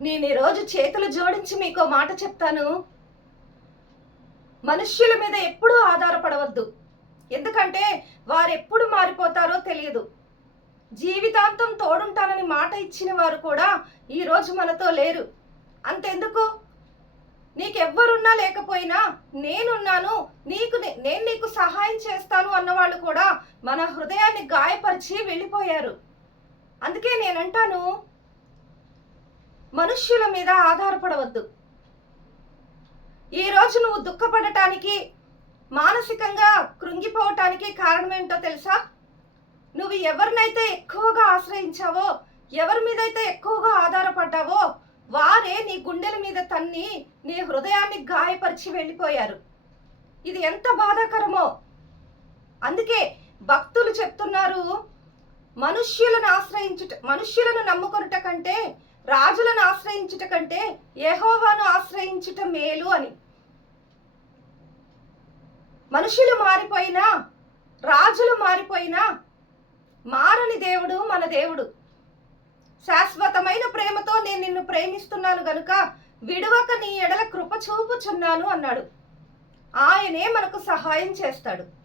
నేను ఈరోజు చేతులు జోడించి మీకు మాట చెప్తాను. మనుష్యుల మీద ఎప్పుడూ ఆధారపడవద్దు. ఎందుకంటే వారు ఎప్పుడు మారిపోతారో తెలియదు. జీవితాంతం తోడుంటానని మాట ఇచ్చిన వారు కూడా ఈరోజు మనతో లేరు. అంతెందుకు? నీకెవ్వరున్నా లేకపోయినా నేనున్నాను నీకు నేను నీకు సహాయం చేస్తాను అన్నవాళ్ళు కూడా మన హృదయాన్ని గాయపరిచి వెళ్ళిపోయారు. అందుకే నేనంటాను మనుష్యుల మీద ఆధారపడవద్దు. ఈ రోజు నువ్వు దుఃఖపడటానికి మానసికంగా కృంగిపోవటానికి కారణం ఏంటో తెలుసా? నువ్వు ఎవరినైతే ఎక్కువగా ఆశ్రయించావో ఎవరి మీదైతే ఎక్కువగా ఆధారపడ్డావో వారే నీ గుండెల మీద తన్ని నీ హృదయాన్ని గాయపరిచి వెళ్ళిపోయారు. ఇది ఎంత బాధాకరమో. అందుకే భక్తులు చెప్తున్నారు మనుష్యులను ఆశ్రయించుట మనుష్యులను నమ్ముకొనుట కంటే రాజులను ఆశ్రయించుట కంటే యహోవాను ఆశ్రయించుట మేలు అని. మనుషులు మారిపోయినా రాజులు మారిపోయినా మారని దేవుడు మన దేవుడు. శాశ్వతమైన ప్రేమతో నేను నిన్ను ప్రేమిస్తున్నాను గనుక విడువక నీ ఎడల కృప చూపుచున్నాను అన్నాడు. ఆయనే మనకు సహాయం చేస్తాడు.